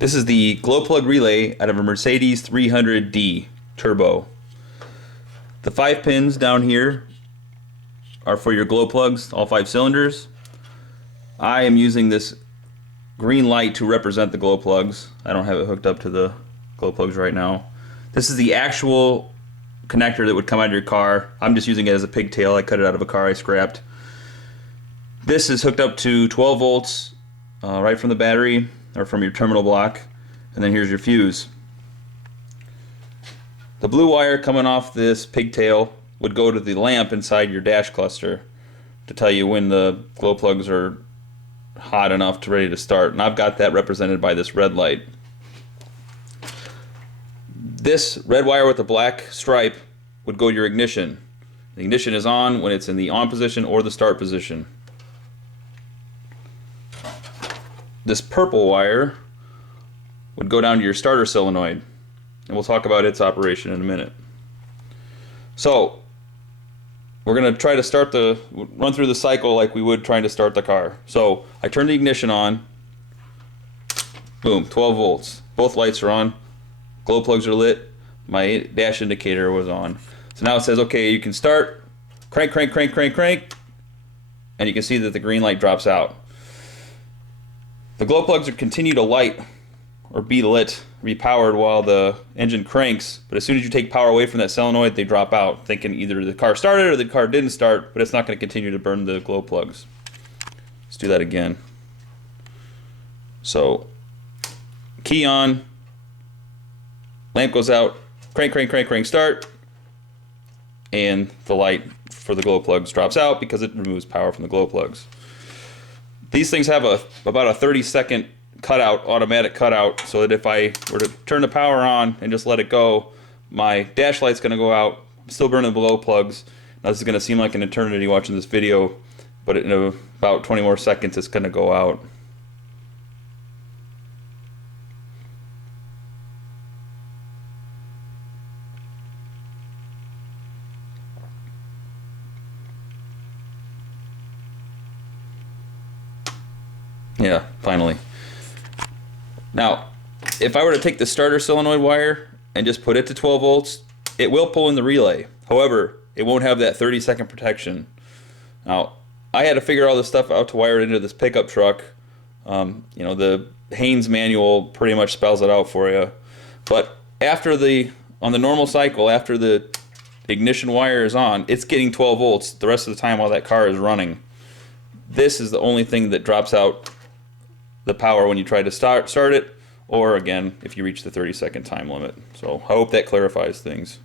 This is the glow plug relay out of a Mercedes 300D Turbo. The 5 pins down here are for your glow plugs, all 5 cylinders. I am using this green light to represent the glow plugs. I don't have it hooked up to the glow plugs right now. This is the actual connector that would come out of your car. I'm just using it as a pigtail. I cut it out of a car I scrapped. This is hooked up to 12 volts right from the battery or from your terminal block, and then here's your fuse. The blue wire coming off this pigtail would go to the lamp inside your dash cluster to tell you when the glow plugs are hot enough to ready to start, and I've got that represented by this red light. This red wire with the black stripe would go to your ignition. The ignition is on when it's in the on position or the start position. This purple wire would go down to your starter solenoid, and we'll talk about its operation in a minute. So we're going to try to run through the cycle like we would trying to start the car. So I turn the ignition on, boom, 12 volts. Both lights are on, glow plugs are lit, my dash indicator was on. So now it says, okay, you can start, crank, crank, crank, crank, crank, and you can see that the green light drops out. The glow plugs will continue to light or be lit, be powered while the engine cranks, but as soon as you take power away from that solenoid, they drop out, thinking either the car started or the car didn't start, but it's not going to continue to burn the glow plugs. Let's do that again. So, key on, lamp goes out, crank, crank, crank, crank, start, and the light for the glow plugs drops out because it removes power from the glow plugs. These things have about a 30-second cutout, automatic cutout, so that if I were to turn the power on and just let it go, my dash light's going to go out. I'm still burning the glow plugs. Now this is going to seem like an eternity watching this video, but in about 20 more seconds it's going to go out. Yeah, finally. Now, if I were to take the starter solenoid wire and just put it to 12 volts, it will pull in the relay. However, it won't have that 30-second protection. Now, I had to figure all this stuff out to wire it into this pickup truck. You know, the Haynes manual pretty much spells it out for you. But on the normal cycle, after the ignition wire is on, it's getting 12 volts the rest of the time while that car is running. This is the only thing that drops out the power when you try to start it, or again if you reach the 30-second time limit. So I hope that clarifies things.